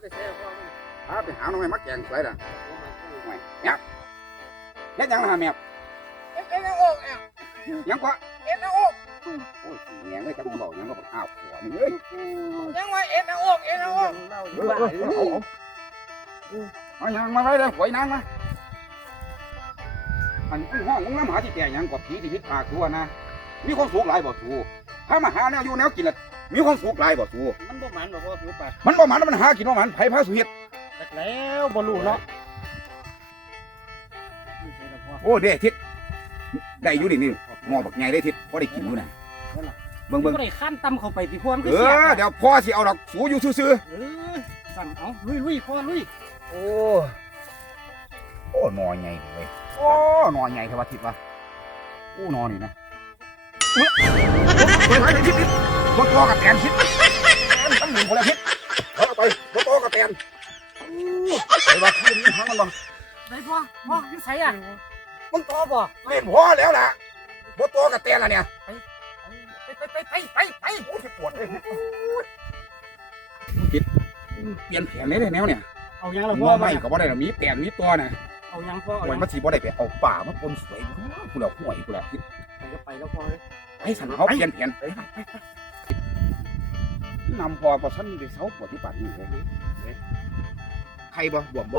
ไปใช้พ่อมันพาไปหาน้องไอ้มักแกงสวยล่ะไม่เนี่ยเฮ็ดหยังล่ะแม่เอ็นเอาอกเอ็นยังกว่าเอ็นเอาอกโอ้ยแม่งเอ้ยจักบอกหยังก็บอกอ้าวหัวมึงเอ้ยยังไงเอ็นเอาอกเอ็นเอาอกเอาหยังมาไว้เลยหวยนางมาอันนี้ห้องมึงน้ำหาที่แก่หยังกว่าผีที่พิษปากตัวนะมีความสุขหลายบ่สูถ้ามาหาแนวอยู่แนวกินละมีความสุขหลายบ่สูมันบ่มันหรอกพ่อผิวปากมันบ่หมันมันหากินบ่หมันไผพาสุเฮ็ดแต่แล้วบ่รู้เนาะโอ้เด้ทิศได้อยู่ดินี่หม้อบักใหญ่ได้ทิศพอได้กินอยู่นะเบิ่งบ่ได้ขั้นตำเข้าไปที่พ่อมันเอคือเสียอเดี๋ยวพ่อสิเอาดอกสูอยู่ซื่อสั่งเอาลุยพ่อลุยๆโอ้หนอใหญ่เลยโอ้หนอใหญ่เทวทิศวะโอ้หนอนี่นะไปทิศบ่ตัวกับแตนทิศตั้งหนึ่งคนละทิศเอาไปบ่ตัวกับแตนไปว่าที่นี่หางมันบ่ได้พ่ออยู่ไสอ่ะมึงต่อบ่เล่นพอแล้วล่ะบ่ตัวกับแตนล่ะเนี่ยไปโอ้ยปวดเลยทิศเปลี่ยนแผนเลยแนวเนี่ยเอายังล่ะหัพ่วอไม่ก็บ่ได้มีแตนมีตัวนะเอายังพ่อเอาหวยยังมันสิบ่ได้ไปเอาป่ามาปนสวยกูแล้วห่วยกูแล้วทิศไปแล้วพ่อไอ้สันเขาเปลี่ยนแผนนำพอพอฉันได้เสาปวดที่ปากนี่เลยใครบ่บวมบ่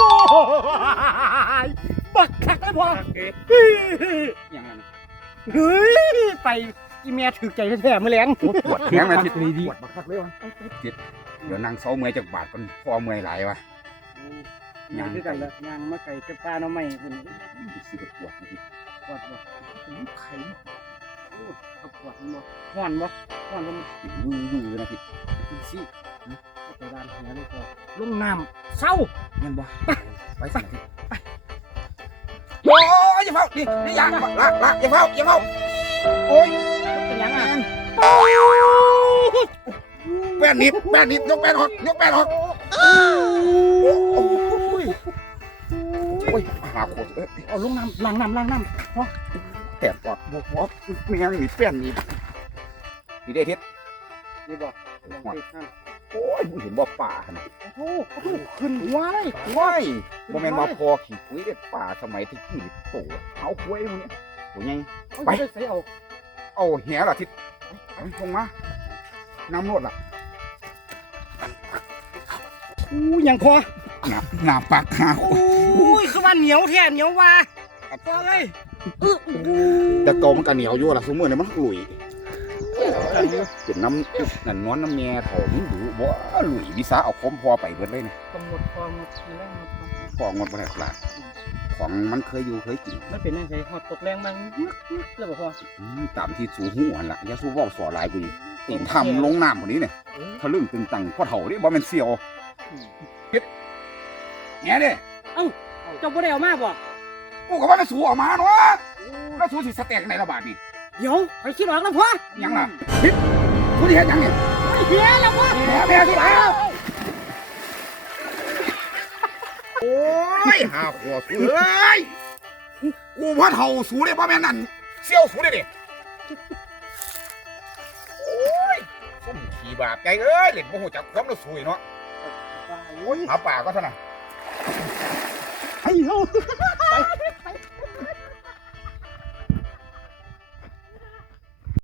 บักคักเลยพ่ออย่างนั้นเฮ้ยไปอีเมียถือใจแท้ๆมื้อแลงปวดแข็งเลยทิศดีปวดบักคักเลยวะทิศเดี๋ยวนั่งเสาเมื่อยจากบาดกันพอเมื่อยหลายวะยางด้วยกันละยางมาไก่กับปลาเนาะไม่คุณสิปวดทิศปวดบ่ไข่โอ้เขาปวดบ่ฮ้อนบ่ฮ้อนบ่ทิศวื้อนะทิศกินซี่ไปด้านหัวเลยพอลงน้ำเศร้ายังบ่ไปสิทิศไปโอ้ยอย่าเฝ้านี่อย่าละอย่าเฝ้าโอ้ยเป็นยังอ่ะแป้นนิดยกแป้นออกโอ้ยหาโคตรเอาลงน้ำล้างน้ำพอแต่ปอดบวกไม่งั้นมีแป้นนี่ดีได้ทิศนี่บ่ลองติดน้โอ้ยมึงเห็นบ่ป่าขนาดำโอ้โหขึ้นหัวเลยว้ายบ่แม่นว่าพอขี่ปุ๋ยได้ป่าสมัยที่กี่โตเอาคุยมึงเนี่ยโอ้ยไงไปใส่เอาเอาแหล่ะทิศลงมาน้ำนวดล่ะอู้ยังพอหน้าปากหาอุ้ยคือว่าเหนียวแท้เหนียวว่าพอเลยแต่โตมันก็เหนียวอยู่ล่ะซุมื้อนี้มันหลุยเป็นน้ำนั่นนอนน้ำแง่เถามึงดูบ่หลุยวิสาเอาคมพอไปเบิดเลยนะกำหนดความมีแรงหมดของงดบ่ได้ปลาดของมันเคยอยู่เคยกินมันเป็นยังไงหอดตกแรงมันนึกเลยบ่พอตามที่สูหูหันละอย่าสู้เว้าสอหลายกูอีกตีนทำลงน้ำคนนี้เนี่ยทะลึ่งตึงตังพ่อเฒ่านี่บ่แม่นเสี่ยวแง่เด้เจ้าบ่ได้เอามาบ่กูก็ว่ามันสูออกมาเนาะแล้วสูสิสเต็กในระบาดนี่เดี๋ยวไปคิดออกแล้วพ่อยังล่ะพิษสูสิเฮ็ดหยังนี่เฮียแล้วพ่อแม่สิล่ะโอ้ยหาขวสูเอ้ยกูพ่อเฒ่าสูเด้บ่แม่นนั่นเสี่ยวสูเด้เด้โอ้ยส้มขี้บาปใจเอ้ยเล่นบ่ฮู้จักความแล้วสูเนาะโอ้ยหาป่าก็เท่านั้นไปเฮาไป